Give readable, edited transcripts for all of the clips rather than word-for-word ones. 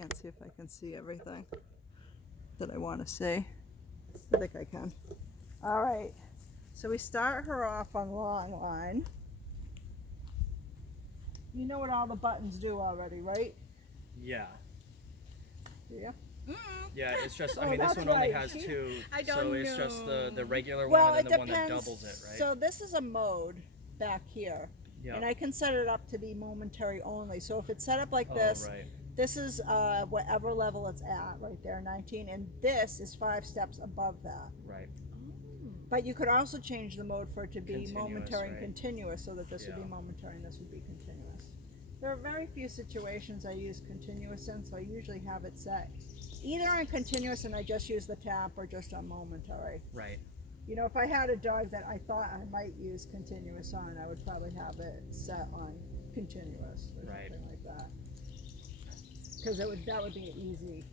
can't see if I can see everything that I want to see. I think I can. All right, so we start her off on long line. You know what all the buttons do already, right? Yeah. Yeah. Yeah, it's just, I Oh, mean, this that's one only right. has two, I so don't it's just know. the regular Well, one and it then the one that depends. doubles it, right? So this is a mode back here, Yeah. and I can set it up to be momentary only. So if it's set up like Oh, this, right. this is whatever level it's at right there, 19, and this is 5 steps above that. Right. But you could also change the mode for it to be Continuous, momentary and right? continuous, so that this would be Yeah. momentary and this would be continuous. There are very few situations I use continuous in, so I usually have it set either on continuous and I just use the tap, or just on momentary. Right. You know, if I had a dog that I thought I might use continuous on, I would probably have it set on continuous or Right. something like that. Because that would be easy.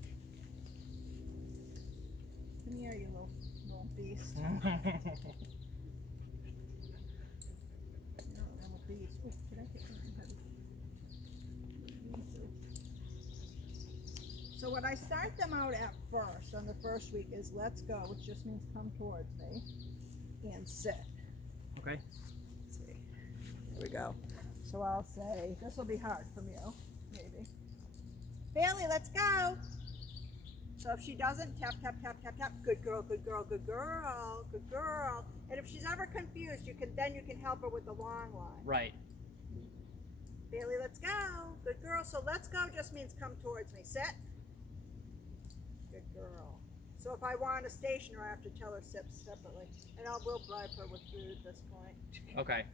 Come here, you little beast. No, little beast. Ooh, did I get something heavy? So what I start them out at first, on the first week, is let's go, which just means come towards me, and sit. Okay. Let's see. Here we go. So I'll say, this will be hard from you, maybe. Bailey, let's go. So if she doesn't, tap, tap, tap, tap, tap. Good girl, good girl, good girl, good girl. And if she's ever confused, you can help her with the long line. Right. Bailey, let's go. Good girl. So let's go just means come towards me. Sit. Good girl. So if I want to station her, I have to tell her sit separately. And we'll bribe her with food at this point. Okay.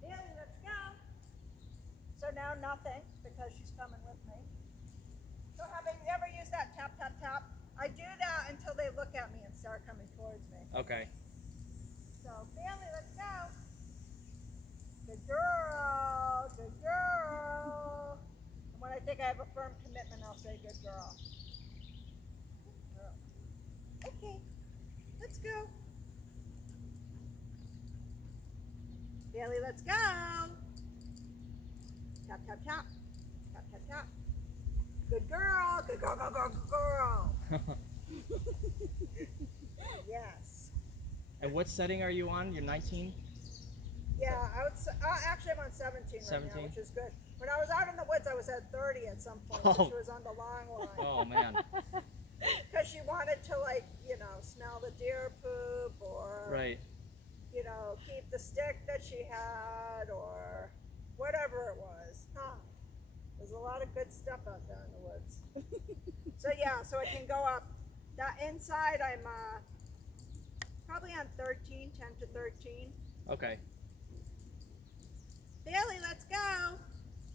Bailey, let's go. So now nothing, because she's coming with me. So have you ever used that tap, tap, tap? I do that until they look at me and start coming towards me. Okay. So Bailey, let's go. Good girl, good girl. And when I think I have a firm commitment, I'll say good girl. Good girl. Okay, let's go. Bailey, let's go. Tap, tap, tap. Tap, tap, tap. Good girl, good girl, good girl, good girl. Yes. And what setting are you on? You're 19? Yeah, actually I'm on 17 right 17? now, which is good. When I was out in the woods, I was at 30 at some point, Oh. She was on the long line. Oh, man. Because she wanted to, like, you know, smell the deer poop, or, Right. you know, keep the stick that she had, or whatever it was. Huh. There's a lot of good stuff out there in the woods. So yeah, so it can go up. That inside, I'm probably on 13, 10 to 13. Okay. Bailey, let's go.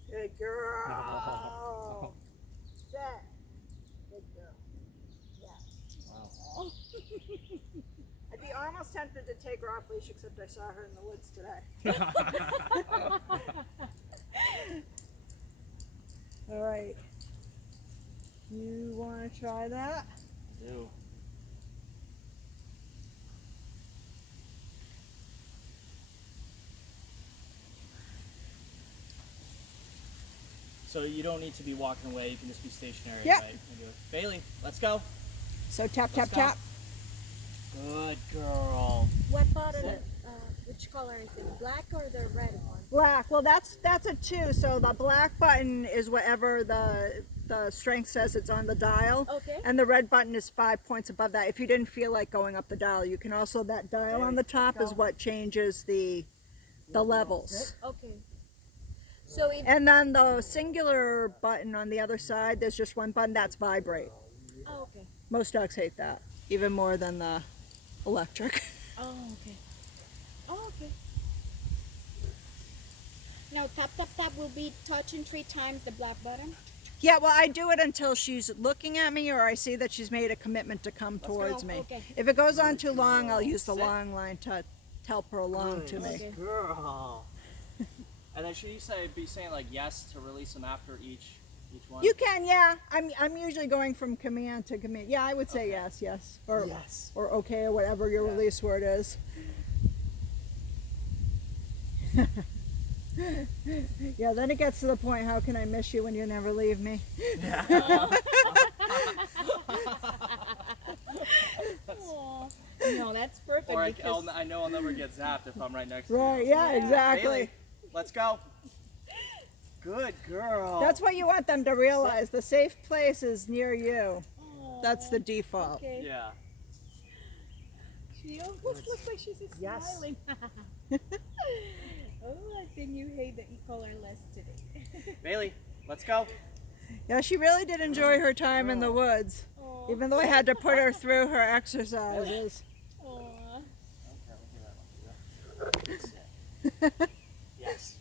Good girl. Sit. Good girl. Yeah. Wow. I'd be almost tempted to take her off leash, except I saw her in the woods today. All right. You want to try that? Do. So you don't need to be walking away. You can just be stationary. Yep. Right? Bailey, let's go. So tap, Let's tap, go. tap. Good girl. What button? Which color is it? Black or the red one? Black. Well, that's a 2. So the black button is whatever the strength says it's on the dial. Okay. And the red button is 5 points above that. If you didn't feel like going up the dial, you can also, that dial on the top is what changes the levels. Okay. So if And then the singular button on the other side, there's just one button, that's vibrate. oh, okay. Most dogs hate that, even more than the electric. Oh, okay. Oh, okay. Now tap tap tap will be touching 3 times the black button. Yeah, well, I do it until she's looking at me, or I see that she's made a commitment to come towards go. me. Okay. If it goes on too long, I'll use the Sit. long line to help her along to me. Okay. Girl. And then should you be saying like yes to release them after each one? You can, yeah. I'm usually going from command to command. Yeah, I would say yes, or Yes. or okay, or whatever your Yeah. release word is. Yeah, then it gets to the point, how can I miss you when you never leave me? Yeah. Aw. No, that's perfect Or because I know I'll never get zapped if I'm right next to you. Right, yeah, exactly. Bailey, let's go. Good girl. That's what you want them to realize. The safe place is near you. That's the default. okay. Yeah. She almost looks like she's just Yes. smiling. Oh, I think you hate the e-collar less today. Bailey, let's go. Yeah, she really did enjoy her time in the woods, Aw. even though I had to put her through her exercises. Aw. Yes.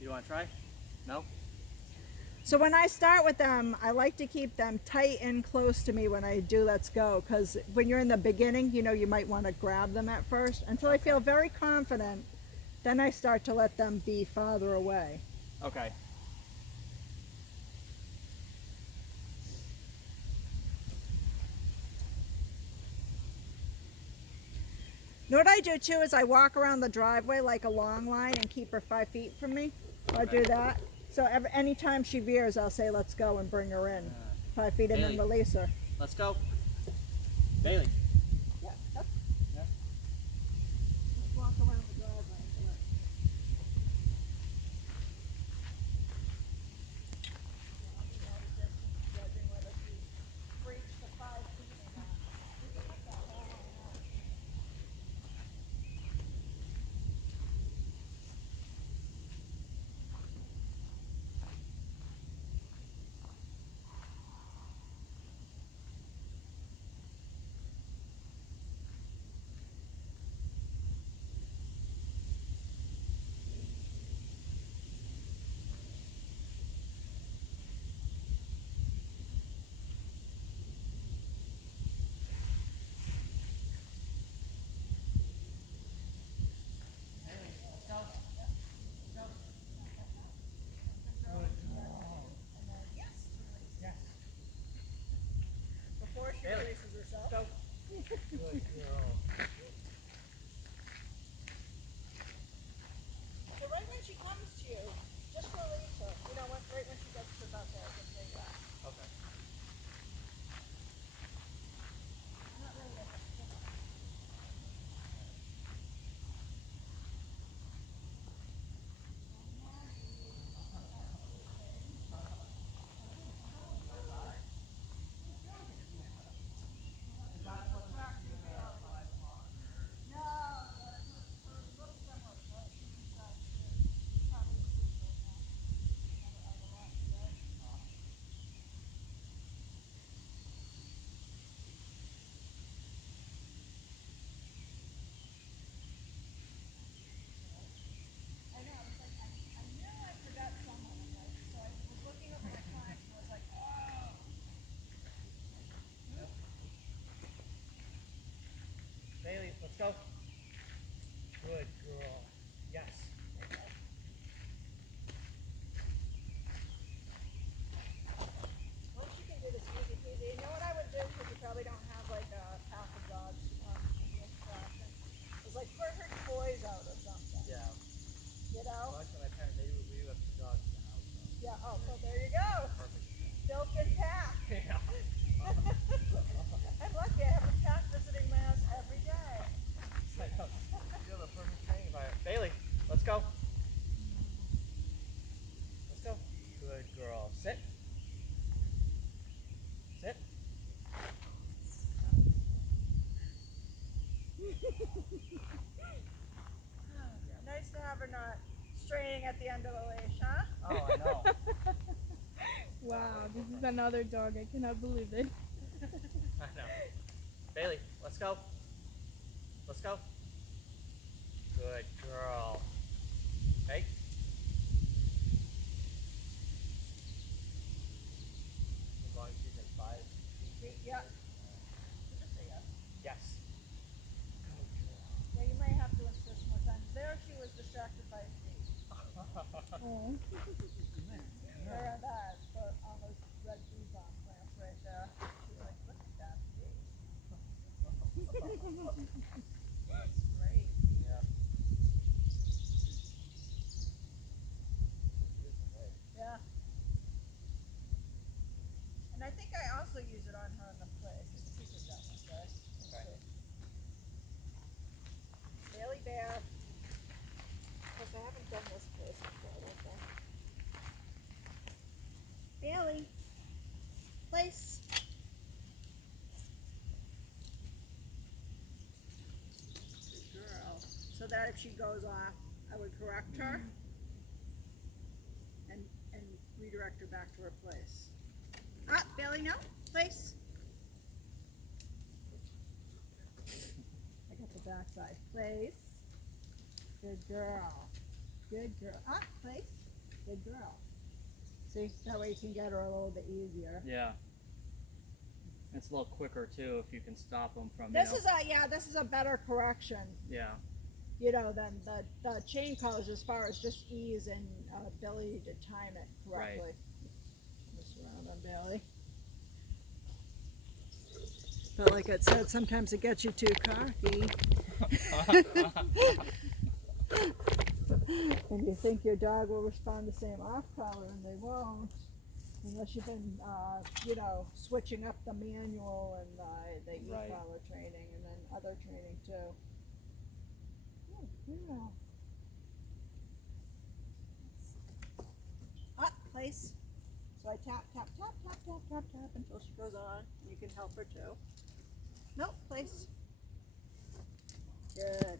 You want to try? No? So when I start with them, I like to keep them tight and close to me when I do let's go, because when you're in the beginning, you know, you might want to grab them at first until I feel very confident. Then I start to let them be farther away. Okay. You know what I do too is I walk around the driveway like a long line and keep her 5 feet from me. I do that. So anytime she veers, I'll say let's go and bring her in 5 feet and then Bailey. release her. Let's go. Bailey. Yeah, Yeah. let's walk around the driveway. Before she Bailey. releases herself. Go. Good girl. So right when she comes to you, just release her. You know, right when she gets to about there, just say that. Okay. Not really a Bailey, let's go. Good girl. Yes. Once you can do this easy peasy, you know what I would do, because you probably don't have like a pack of dogs in the interaction, is like put her toys out or something, Yeah. you know? Well, actually, my parents, we have 2 dogs in the house. So. Yeah, oh, well there you go. Perfect. Built in pack. Yeah. I'm lucky, I have a pack visiting my house every day. You have a perfect training environment. Bailey, let's go. Let's go. Good girl. Sit. Sit. Nice to have her not straining at the end of the leash, huh? Oh, I know. Wow, this is another dog. I cannot believe it. I know. Bailey, let's go. Let's go. Good girl. Okay. As long as she's in 5 feet. Yeah. Just say yes. Yes. Yeah, you may have to insist more times. There she was distracted by his feet. Oh. There that, but on those red bouillon plants right there. She's like, look at that feet. That's great. Yeah. on her in the place. Let's see if we've got one, guys. Okay. Bailey Bear. Because I haven't done this place before, I don't think. Bailey. Place. Good girl. So that if she goes off, I would correct her and redirect her back to her place. Ah, Bailey, no. Place. I got the backside. Place. Good girl. Good girl. Ah, place. Good girl. See, that way you can get her a little bit easier. Yeah. It's a little quicker too if you can stop them from. This is a better correction. Yeah. Than the chain colors as far as just ease and ability to time it correctly. Right. Just around on Bailey. But like I said, sometimes it gets you too cocky. And you think your dog will respond the same off collar, and they won't. Unless you've been, switching up the manual and the Right. e-collar training and then other training too. Oh, yeah. Up, place. So I tap, tap, tap, tap, tap, tap, tap until she goes on. You can help her too. Nope, place. Good.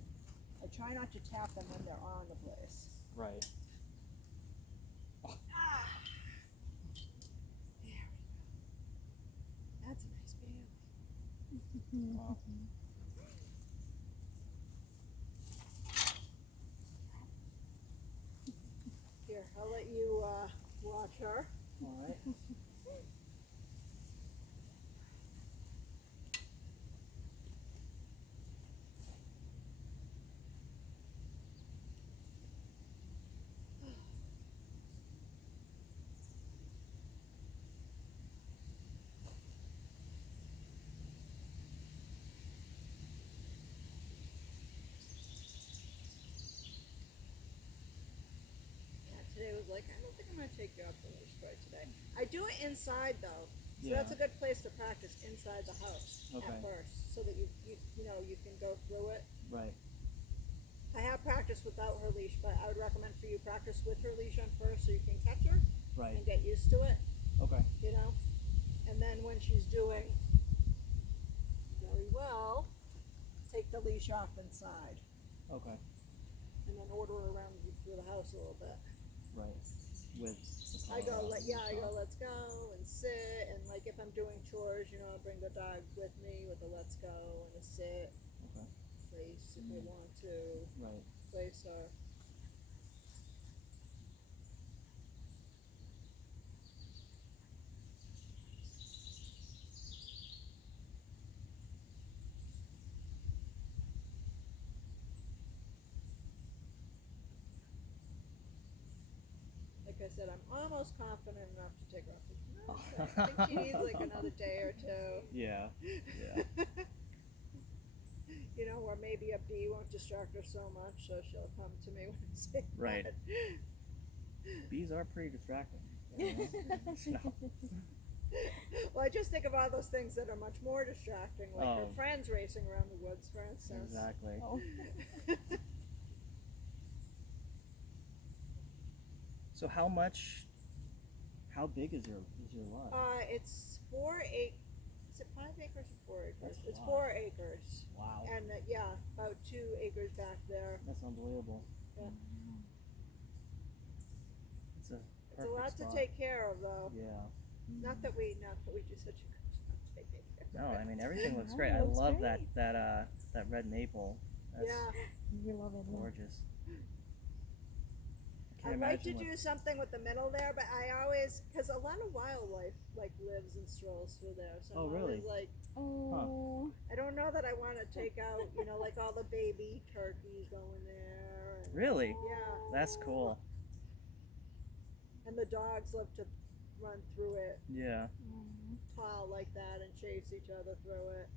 I try not to tap them when they're on the place. Right. Ah. There we go. That's a nice baby. Wow. Here, I'll let you watch her. All right. Today was like, I don't think I'm going to take you off the leash quite today. I do it inside though, so Yeah. that's a good place to practice inside the house Okay. at first, so that you can go through it. Right. I have practiced without her leash, but I would recommend for you practice with her leash on first, so you can catch her Right. and get used to it. Okay. And then when she's doing very well, take the leash off inside, Okay. and then order her around through the house a little bit. Right. With. The I go, collar on. let's go and sit, and like if I'm doing chores, I'll bring the dog with me with a let's go and a sit, Okay. place if we want to, Right. place her. Like I said, I'm almost confident enough to take her off. I think she needs like another day or two. Yeah. Yeah. Or maybe a bee won't distract her so much, so she'll come to me when I say Right. that. Bees are pretty distracting. No. Well, I just think of all those things that are much more distracting, like her Oh. friends racing around the woods, for instance. Exactly. Oh. So how big is your lot? It's 4 acres. Is it 5 acres or 4 acres? That's a It's lot. 4 acres. Wow. And about 2 acres back there. That's unbelievable. Yeah. It's a It's a perfect lot spot. to take care of, though. Yeah. Not that we do such a good job taking care No, of I mean everything looks Yeah, great. it I looks love great. that red maple. That's Yeah. You love it. gorgeous. I I'd can't like to imagine do something with the middle there, but I always, because a lot of wildlife lives and strolls through there. So Oh, I'm really? always like, Oh. I don't know that I want to take out, like all the baby turkeys going there. And, Really? yeah. That's cool. And the dogs love to run through it Yeah. tall like that and chase each other through it.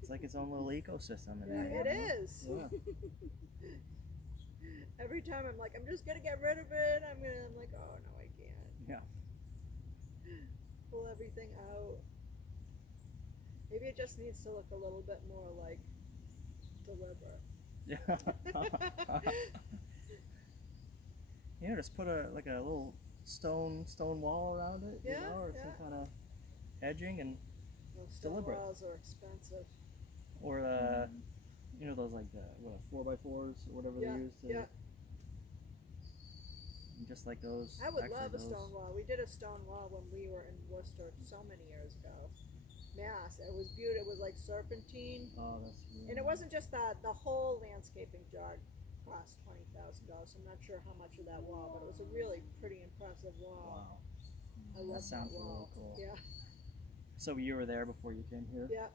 It's like its own little ecosystem in Yeah, there. it is. Yeah. Every time I'm like, I'm just gonna get rid of it. I'm like, oh no, I can't. Yeah. Pull everything out. Maybe it just needs to look a little bit more like deliberate. Yeah. Yeah, just put a little stone wall around it, you Yeah, know, or yeah. some kind of edging, and Those stone deliberate. walls are expensive. or you know those like the 4x4s or whatever Yeah, they use to, yeah. just like those. I would actually love a those, stone wall. We did a stone wall when we were in Worcester so many years ago. Mass. It was beautiful. It was like serpentine. Oh, that's really And it wasn't just that, the whole landscaping job cost $20,000. I'm not sure how much of that wall, but it was a really pretty impressive wall. Wow. I love sounds that wall. really cool. Yeah, So you were there before you came here? yeah.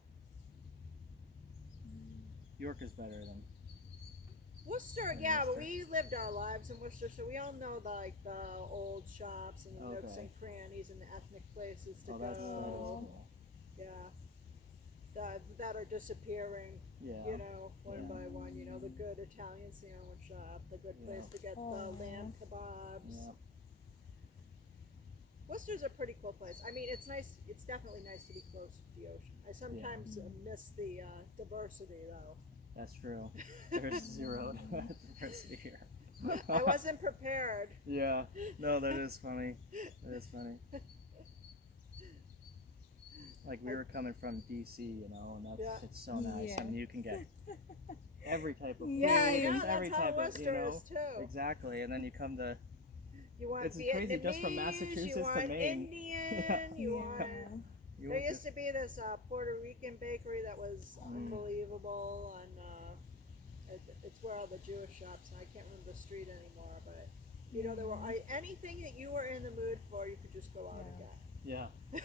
York is better than. Worcester, yeah, but we lived our lives in Worcester, so we all know like the old shops and the nooks Okay. and crannies and the ethnic places to Oh, go. that is cool. Yeah, that are disappearing. Yeah. You know, one Yeah. by one. You know, the good Italian sandwich shop, the good Yeah. place to get Oh. the lamb kebabs. Yeah. Worcester's a pretty cool place. I mean, it's nice. It's definitely nice to be close to the ocean. I sometimes miss the diversity, though. That's true. There's zero diversity here. I wasn't prepared. Yeah. No, that is funny. That is funny. Like we were coming from DC, you know, and that's Yeah. it's so nice. Yeah. I mean, you can get every type of food Yeah, and that's every how type of, Worcester you know, is too. exactly. And then you come to, You want it's crazy, just from Vietnamese, Massachusetts you to want Maine. Indian, you want. you There won't used to be this Puerto Rican bakery that was unbelievable, and it's where all the Jewish shops. And I can't remember the street anymore, but you know there were anything that you were in the mood for, you could just go out and get. Yeah.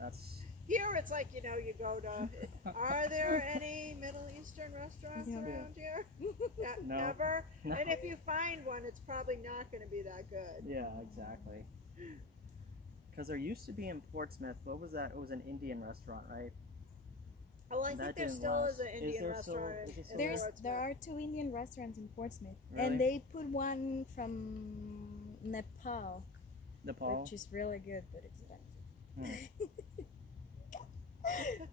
That's. Here it's like, you know, you go to, are there any Middle Eastern restaurants Yeah. around here? No. Never. No. And if you find one, it's probably not going to be that good. Yeah, exactly. Because there used to be in Portsmouth, what was that? It was an Indian restaurant, right? Well, I think That there didn't still last. is an Is Indian there still- restaurant is it still in There Portsmouth. are 2 Indian restaurants in Portsmouth, Really? and they put one from Nepal, Nepal? which is really good but expensive. Hmm.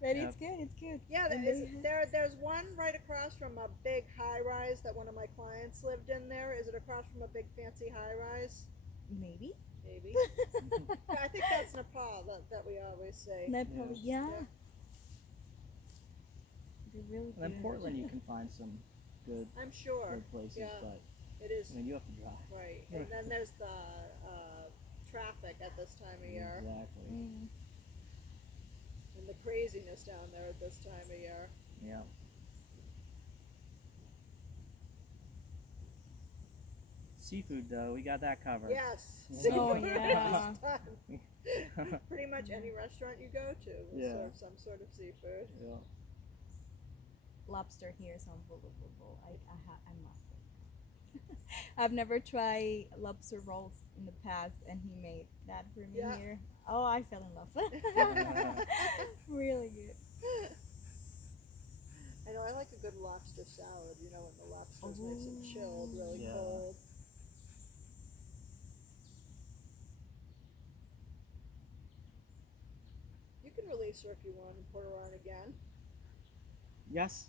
But Yeah. it's good. It's good. Yeah, And there's one right across from a big high rise that one of my clients lived in there. Is it across from a big fancy high rise? maybe Maybe. I think that's Nepal that we always say. Nepal. Yeah. Yeah. They're really And in good. Portland, you can find some good, I'm sure. good places, Yeah. but It is I mean, you have to drive. right. And then there's the traffic at this time of year Exactly. Mm. and the craziness down there at this time of year. Yeah. Seafood, though, we got that covered. Yes. Oh, Seafood yeah. is done. Pretty much any restaurant you go to will Yeah. serve some sort of seafood. Yeah. Lobster here is unbelievable. I must say. I've never tried lobster rolls in the past, and he made that for me Yeah. here. Oh, I fell in love. Really good. I know I like a good lobster salad, you know, when the lobster's nice and chilled, really Yeah. cold. You can release her if you want and put her on again. Yes.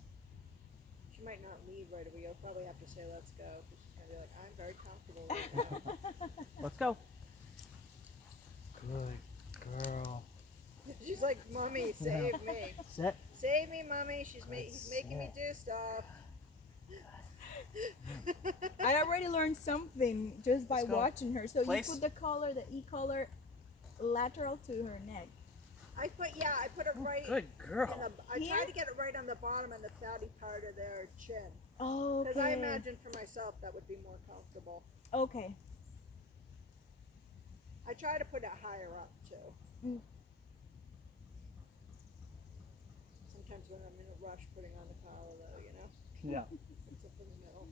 She might not leave right away. You'll probably have to say, let's go. 'Cause she's going to be like, I'm very comfortable right now. Let's go. Good girl. She's like, Mommy, save me. Sit. Save me, Mommy. He's making me do stuff. I already learned something just by Let's go. watching her. So Place. you put the collar, the e-collar, lateral to her neck. I put it right. Good girl. I Here? tried to get it right on the bottom and the fatty part of their chin. Oh, Because I okay. imagine for myself that would be more comfortable. Okay. I try to put it higher up too. Mm. Sometimes when I'm in a rush putting on the collar though, you know, Yeah. it's up in the middle.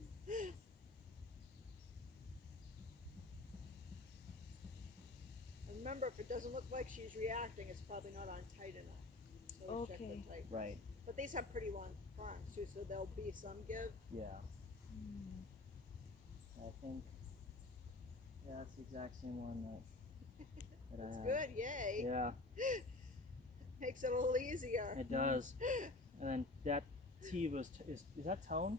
And remember, if it doesn't look like she's reacting, it's probably not on tight enough. So always check Okay. the tight. Right. But these have pretty long prongs too, so there'll be some give. Yeah. I think. Yeah, that's the exact same one that I It's had. good, yay. Yeah. Makes it a little easier. It does. And then that T is that tone?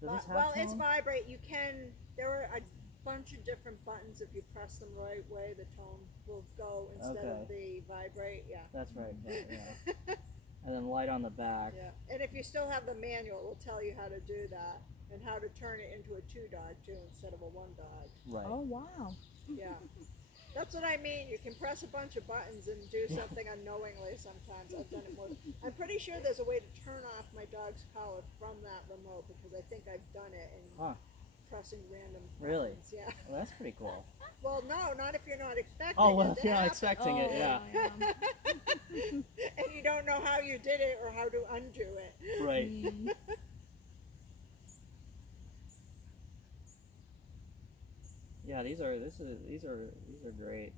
Does this have Well, tone? it's vibrate. You can. There are a bunch of different buttons. If you press them the right way, the tone will go instead of the vibrate. Yeah. That's right. Yeah. And then light on the back. Yeah. And if you still have the manual, it will tell you how to do that and how to turn it into a 2-dot too instead of a 1-dot. Right. Oh wow. Yeah. That's what I mean. You can press a bunch of buttons and do something unknowingly sometimes. I've done it more. I'm pretty sure there's a way to turn off my dog's collar from that remote because I think I've done it in pressing random buttons. Really? Yeah. Well, that's pretty cool. Well, no, not if you're not expecting Oh, well, it if to you're not happen. expecting it, yeah. And you don't know how you did it or how to undo it. Right. Yeah, these are great.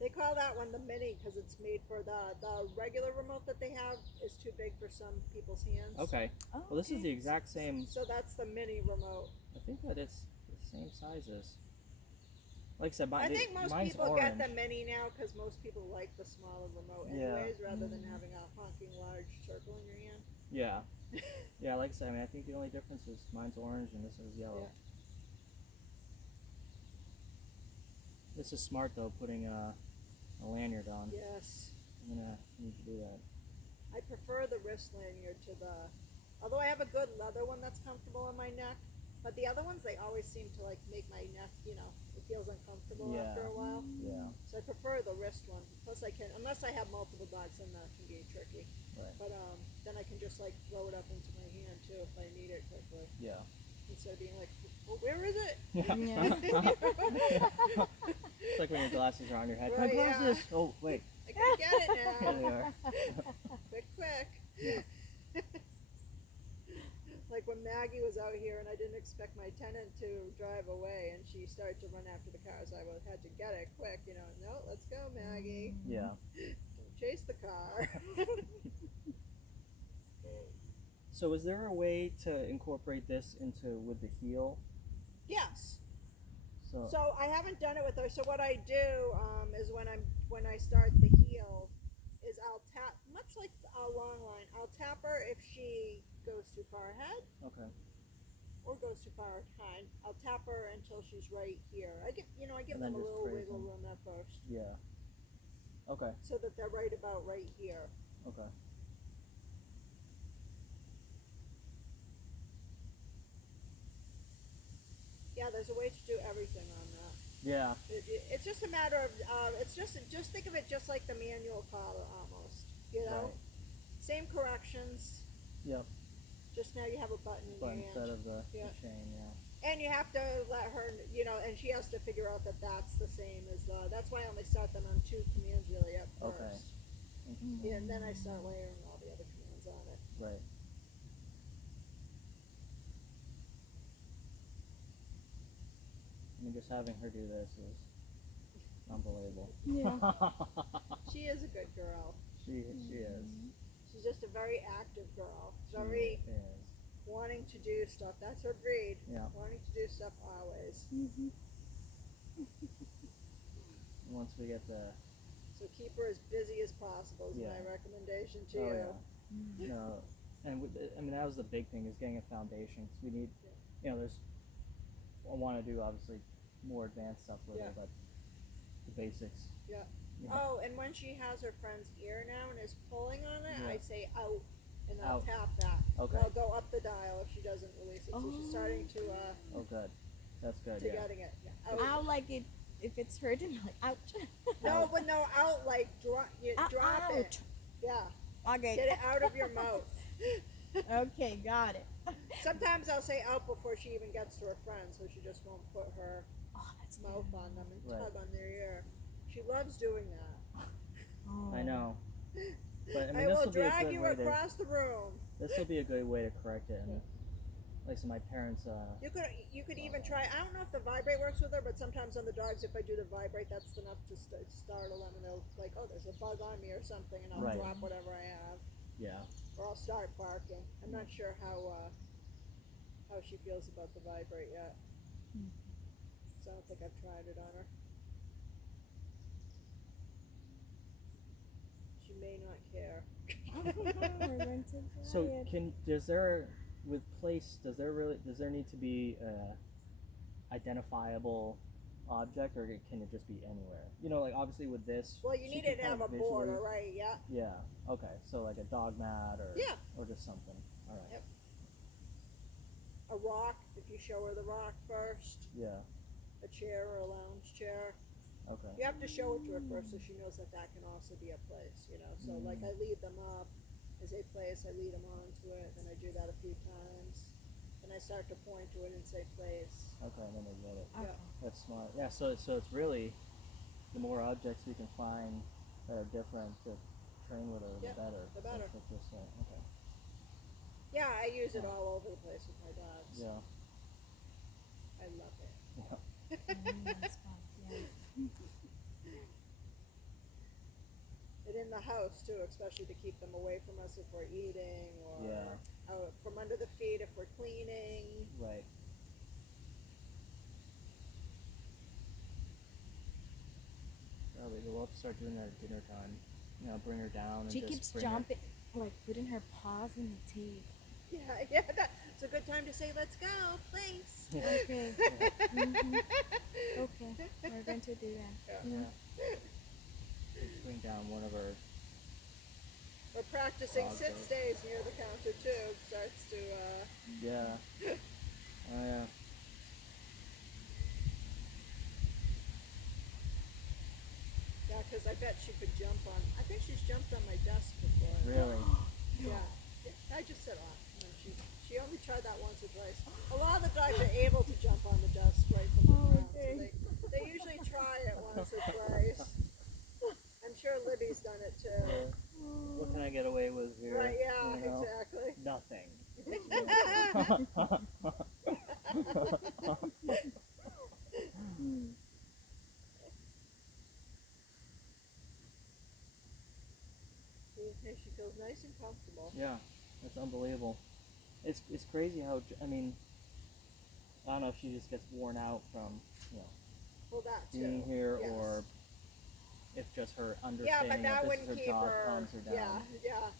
They call that one the mini because it's made for the regular remote that they have is too big for some people's hands. Okay. Oh, Well, this is the exact same. So that's the mini remote. I think that it's the same sizes. Like I said, I think most mine's people orange. get the mini now because most people like the smaller remote Yeah. anyways, rather than having a honking large circle in your hand. Yeah. Yeah, like I said, I mean, I think the only difference is mine's orange and this is yellow. Yeah. This is smart though, putting a lanyard on. Yes. I'm gonna need to do that. I prefer the wrist lanyard to the, although I have a good leather one that's comfortable on my neck, but the other ones, they always seem to like make my neck, it feels uncomfortable Yeah. after a while. Yeah. So I prefer the wrist one. Plus I can, unless I have multiple dogs, then that can be tricky. Right. But then I can just like throw it up into my hand too if I need it quickly. Yeah. Instead of being like, well, where is it? Yeah. It's like when your glasses are on your head. Right, Can I close yeah. this? Oh, wait. I can get it There they now. are. quick. Yeah. Like when Maggie was out here and I didn't expect my tenant to drive away and she started to run after the car, so I had to get it quick, No, let's go, Maggie. Yeah. Don't chase the car. So is there a way to incorporate this with the heel? Yes. So, So I haven't done it with her. So what I do is when I start the heel, is I'll tap, much like a long line. I'll tap her if she goes too far ahead okay. or goes too far behind. I'll tap her until she's right here. I give And them then a just little praise wiggle them. room at first, Yeah. Okay. so that they're right about right here. Okay. Yeah, there's a way to do everything on that. Yeah. It's just a matter of it's just think of it just like the manual collar almost. Right. Same corrections. Yep. Just now you have a button in But your instead hand. of the Yeah. chain, yeah. And you have to let her, and she has to figure out that that's the same as that's why I only start them on 2 commands really at first. Okay. Yeah, and then I start layering all the other commands on it. Right. I mean, just having her do this is unbelievable. Yeah. She is a good girl. She is. She's just a very active girl. She Very is. wanting to do stuff. That's her breed. Yeah. Wanting to do stuff always. Once we get the So keep her as busy as possible is Yeah. my recommendation to oh you. yeah. No, and I mean that was the big thing is getting a foundation because we need, there's I want to do obviously more advanced stuff with Yeah. it, but the basics. Yeah. Yeah. Oh, and when she has her friend's ear now and is pulling on it, Yeah. I say out, and I'll Out. tap that. Okay. I'll go up the dial if she doesn't release it. So she's starting to Oh, good. That's good. to Yeah. getting it. Yeah. Out. I'll like it if it's hurting, like ouch. No, but no, out like drop it. Ouch. Yeah. Okay. Get it out of your mouth. Okay, got it. Sometimes I'll say out before she even gets to her friend, so she just won't put her Oh, that's mouth on them and Right. tug on their ear. She loves doing that. Oh. I know. But I mean, I this will will be a drag good you way to. across the room. This will be a good way to correct it. And like so, my parents. You could even try. I don't know if the vibrate works with her, but sometimes on the dogs, if I do the vibrate, that's enough to startle them, and they'll like, oh, there's a bug on me or something, and I'll Right. drop whatever I have, Yeah. or I'll start barking. I'm not sure how she feels about the vibrate yet. So I don't think I've tried it on her. may not care. We're going to try So it. does there need to be a identifiable object, or can it just be anywhere? You know, like obviously with this, Well, you she need can it to kind have of a border, visually- right? Yeah. Yeah. Okay. So like a dog mat Yeah. or just something. All right. Yep. A rock, if you show her the rock first. Yeah. A chair or a lounge chair. Okay. You have to show it to her first so she knows that that can also be a place, you know. So like I lead them up as a place, I lead them onto it, then I do that a few times. Then I start to point to it and say place. Okay. And then they get it. Okay. That's smart. Yeah. So it's really the more objects we can find that are different to train with her, Yep, the better. the better. So it's just, okay. Yeah, I use it all over the place with my dogs. Yeah. I love it. That's fun. Yeah. And in the house too, especially to keep them away from us if we're eating or from under the feet if we're cleaning. Right. Probably we'll have to start doing that at dinner time. You know, bring her down and She just keeps bring her- jumping, like putting her paws in the table. Yeah, that's a good time to say, let's go, place. Okay. Okay. We're going to do that. Yeah. Bring down one of her. We're practicing Dog sit days. stays near the counter too. Starts to, Yeah. Oh yeah. yeah, because I bet she could jump on, I think she's jumped on my desk before. Really. Yeah. I just said off. She only tried that once or twice. A lot of the dogs are able to jump on the desk right from the ground. So they usually try it once or twice. I'm sure Libby's done it too. What can I get away with here? Right, yeah, You know? exactly. Nothing. She feels nice and comfortable. Yeah, that's unbelievable. It's crazy how I mean, I don't know if she just gets worn out from Well, that too. being here, Yes. or if just her Yeah, understanding but that that this wouldn't is her keep job her. calms her down.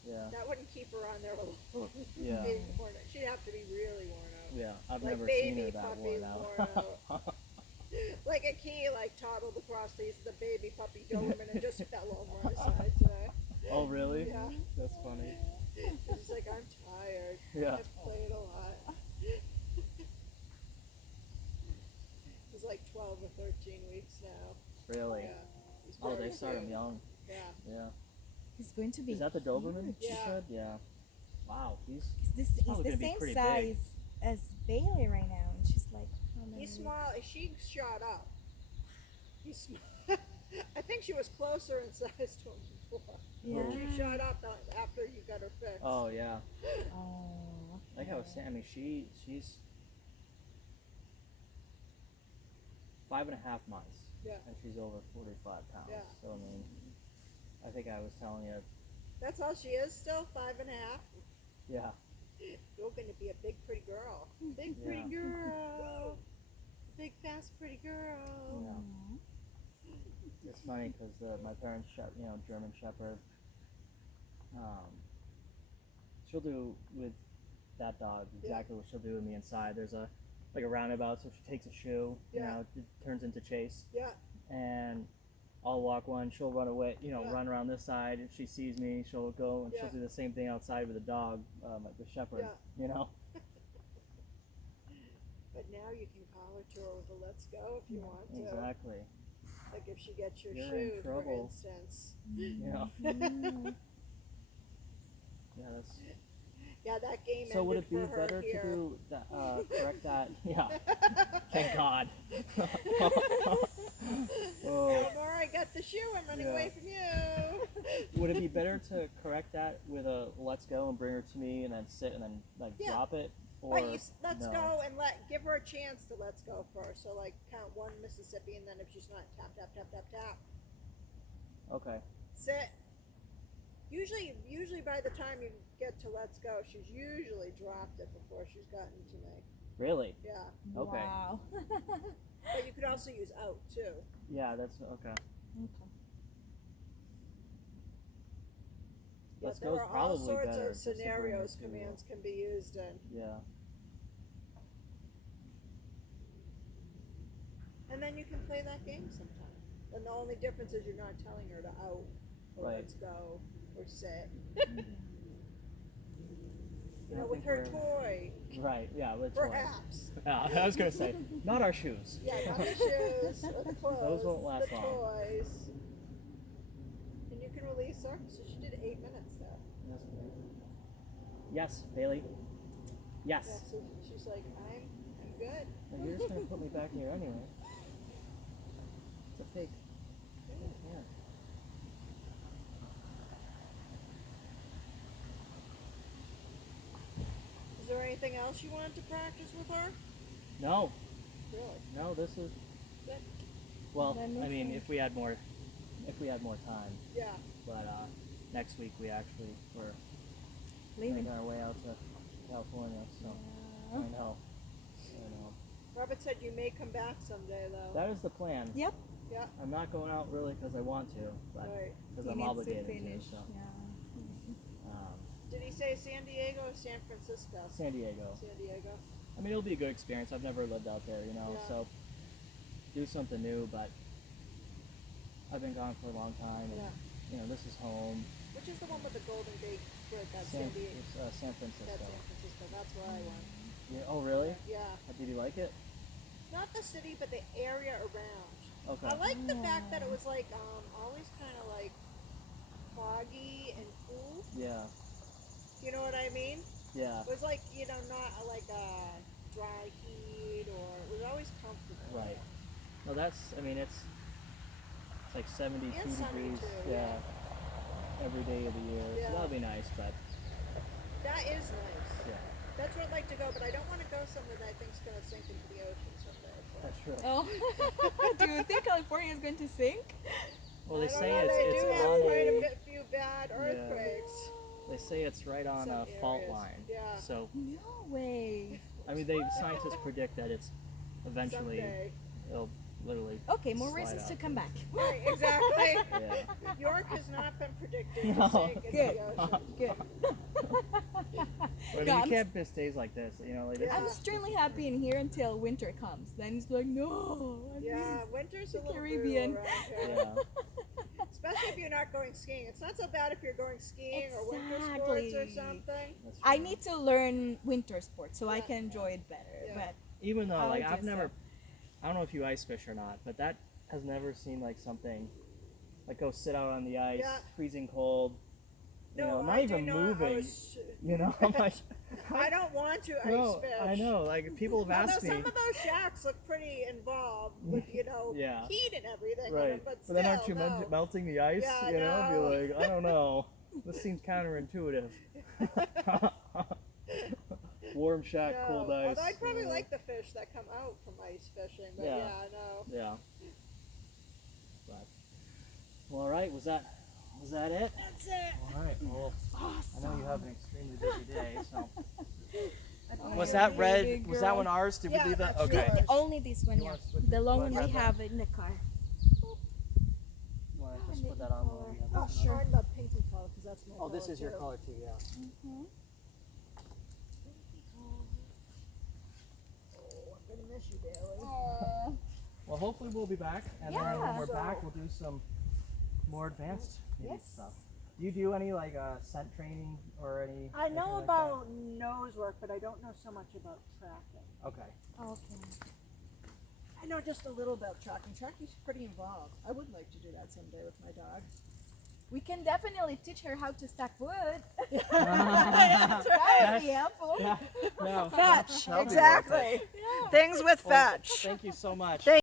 Yeah. That wouldn't keep her on there alone. Yeah. Being worn out. She'd have to be really worn out. Yeah, I've Like never seen baby her that puppy worn out. worn Like a key, like toddled across the baby puppy Doberman and just fell over on his side today. Oh really? Yeah. That's funny. He's like, I'm tired. Yeah. I've played a lot. He's like 12 or 13 weeks now. Really? Yeah. He's Oh, very they start him cute. young. Yeah. Yeah. He's going to be. Is that the Doberman? huge. You Yeah. said? Yeah. Wow, he's He's probably the gonna be same pretty size big. as Bailey right now, and she's like, how many? He's small. She shot up. He's small. I think she was closer in size to him before. Yeah. She shot up after you got her fixed. Oh yeah. Oh. Like I was saying, I mean she's 5.5 months. Yeah. And she's over 45 pounds. Yeah. So I mean, I think I was telling you, That's all she is still, 5.5. yeah. You're going to be a big, pretty girl. Big, pretty Yeah. girl. Big, fast, pretty girl. Yeah. It's funny because my parents, German Shepherd. She'll do with that dog exactly what she'll do with me inside. There's a roundabout, so if she takes a shoe, it turns into chase, Yeah. and I'll walk one. She'll run away, Yeah. run around this side. If she sees me, she'll go and Yeah. she'll do the same thing outside with the dog, the shepherd. Yeah. You know. But now you can call her to her with a let's go if you want to. Exactly. Like if she gets your You're in shoe, for trouble. instance. Yeah. Mm. Yeah. That's. Yeah, that game So would ended it be for her better here. to do that? Correct that? Yeah. Thank God. Oh. More I got the shoe, I'm running Yeah. away from you. Would it be better to correct that with a let's go and bring her to me and then sit and then Yeah. drop it? Or But let's no? go and give her a chance to let's go first. So like count 1 Mississippi, and then if she's not, tap, tap, tap, tap, tap. Okay. Sit. Usually by the time you get to let's go, she's usually dropped it before she's gotten to me. Really? Yeah. Okay. Wow. But you could also use out too. Yeah, that's okay. Okay. Let's there Go's are all probably sorts better of just to bring it scenarios to- commands can be used in. Yeah. And then you can play that game sometime. And the only difference is you're not telling her to out or Right. let's go or sit. You I know, don't with think her toy, Right. Yeah. With perhaps. Yeah, I was gonna say, not our shoes. Yeah, not the shoes or the clothes. won't last the long. toys. And you can release her. So she did 8 minutes there. Yes, Bailey. Yes. Yeah, so she's like, I'm good. Well, you're just gonna put me back here anyway. It's a fake. Yeah. Is there anything else you wanted to practice with her? No, Really? no. This is. Good. Well, That I makes mean, sense. if we had more time. Yeah. But next week we actually were Leaving. making our way out to California. So I Yeah. know. I know. Robert said you may come back someday, though. That is the plan. Yep. Yeah. I'm not going out really because I want to, but Right. because He I'm needs obligated to finish. So, Yeah. Did he say San Diego or San Francisco? San Diego. San Diego. I mean, it'll be a good experience. I've never lived out there, you know, Yeah. so do something new. But I've been gone for a long time, and Yeah. you know, this is home. Which is the one with the Golden Gate Bridge? That's San Diego. It's, San Francisco. That's San Francisco. That's where I went. Yeah. Oh, really? Yeah. Did you like it? Not the city, but the area around. Okay. I like the fact that it was like always kind of like foggy and cool. Yeah. You know what I mean? Yeah. It was like, you know, not like a dry heat or it was always comfortable. Right. Well, that's. I mean, it's like 72 And sunny, degrees. too, Yeah. Every day of the year. Yeah. So that'll be nice, but That is nice. yeah, That's where I'd like to go, but I don't want to go somewhere that I think's going to sink into the ocean someday. So. that's true. Oh. Do you think California is going to sink? Well, they I don't say know, it's they do have on quite a. a few bad earthquakes. They say it's right on Some a fault areas. line. Yeah. So No way. I mean, scientists predict that it's eventually Someday. it'll literally. Okay, more slide reasons to out. come back. Right, exactly. Yeah. York has not been predicted No. to sink into Good. the ocean. Good. I mean, No, you I'm can't miss days like this. You know, like this Yeah. I'm is- extremely happy in here until winter comes. Then it's like, no. I Yeah, miss winter's the a little Caribbean. brutal around here. Yeah. Especially if you're not going skiing. It's not so bad if you're going skiing or winter sports Exactly. or something. That's I true. need to learn winter sports so I Yeah. can enjoy it better. Yeah. But Even though, I'll like, I've just, never. I don't know if you ice fish or not, but that has never seemed like something. Like go sit out on the ice, Yeah. freezing cold. You know, not I even do moving. I was, You know, I'm like, I don't want to ice no, fish. I know. Like people have Although asked me. some of those shacks look pretty involved with, you know, Yeah. heat and everything. in Right. them, but then aren't you still, no. melting the ice? Yeah, you know, no. be like, I don't know. This seems counterintuitive. Warm shack, No. cold ice. Although I'd probably you know. like the fish that come out from ice fishing, but Yeah. yeah, no. Yeah. But well, all right. Was that it? That's it. All right. Well, awesome. I know you have an extremely busy day, so. Oh, Was yeah. that red? Baby Was that girl. one ours? Did Yeah, we leave that? that's Okay. yours. Only this one, You yeah. wanna switch- The long you one wanna we grab have in the car. You want to just put that on while we have Oh, this? sure. I'm the pinky color because that's my Oh, this color is your too. color too, yeah. Mhm. Oh, I'm gonna miss you, Bailey. Aw. Well, hopefully we'll be back, and then when Yeah. we're So- back, we'll do some more advanced maybe Yes. stuff. Do you do any like scent training or any? I anything know like about nose work, but I don't know so much about tracking. that? Okay. Okay. I know just a little about tracking. Tracking's pretty involved. I would like to do that someday with my dog. We can definitely teach her how to stack wood. That's That would be helpful. Yeah. No. Fetch, that'll be worth it. exactly. Yeah. Things with Well, fetch. Thank you so much. Thank